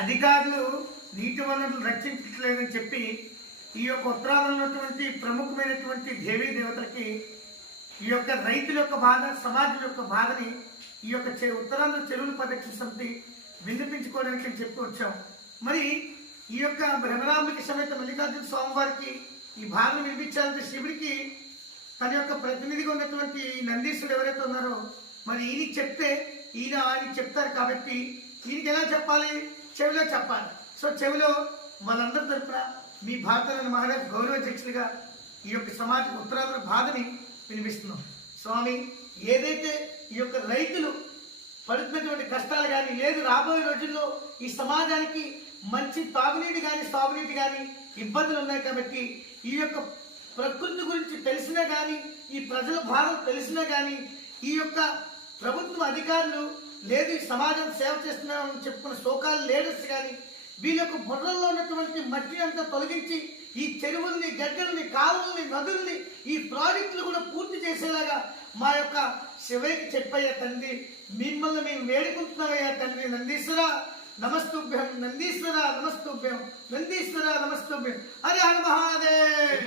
అధికారులు నీటి వనరులు రక్షించట్లేదని చెప్పి ఈ యొక్క ఉత్తరాంధ్రలో ఉన్నటువంటి ప్రముఖమైనటువంటి దేవీ దేవతలకి ఈ యొక్క రైతుల యొక్క బాధ, సమాజం యొక్క బాధని ఈ యొక్క ఉత్తరాంధ్ర చెరువుల పరిరక్షణ సమితి వినిపించుకోవడానికి అని చెప్పి వచ్చాం. మరి ఈ యొక్క బ్రహ్మరాంబిక సమేత మల్లికార్జున స్వామివారికి ఈ బాధను వినిపించాలంటే శివుడికి తన యొక్క ప్రతినిధిగా ఉన్నటువంటి నందీశ్వరుడు ఎవరైతే ఉన్నారో మరి ఈయనకి చెప్తే ఆయన చెప్తారు కాబట్టి ఈయనకి ఎలా చెప్పాలి? చెవిలో చెప్పాలి. సో చెవిలో వాళ్ళందరి తరఫున మీ భారతరత్న మహారాజ్ గౌరవాధ్యక్షులుగా ఈ యొక్క సమాజ ఉత్తరాంధ్ర బాధని వినిపిస్తున్నాం. స్వామి, ఏదైతే ఈ యొక్క రైతులు పడుతున్నటువంటి కష్టాలు కానీ లేదు రాబోయే రోజుల్లో ఈ సమాజానికి మంచి తాగునీటి కానీ సాగునీటి కానీ ఇబ్బందులు ఉన్నాయి కాబట్టి ఈ యొక్క ప్రకృతి గురించి తెలిసినా కానీ ఈ ప్రజల బాధలు తెలిసినా కానీ ఈ యొక్క ప్రభుత్వ అధికారులు లేదు ఈ సమాజం సేవ చేస్తున్నామని చెప్పుకున్న సోకాల్ లీడర్స్ కానీ వీళ్ళ యొక్క బుర్రల్లో ఉన్నటువంటి మట్టి అంతా తొలగించి ఈ చెరువుల్ని, గడ్డల్ని, కాలువల్ని, నదుల్ని ఈ ప్రాజెక్టులు కూడా పూర్తి చేసేలాగా మా యొక్క శివయ్యకి చెప్పయ్యా తండ్రి, మిమ్మల్ని మేము వేడుకుంటున్నామయ్యా తండ్రి. నందీశ్వర నమస్తుభ్యం, నందీశ్వర నమస్తుభ్యం, నందీశ్వర నమస్తుభ్యం. హరి హర మహాదేవ్.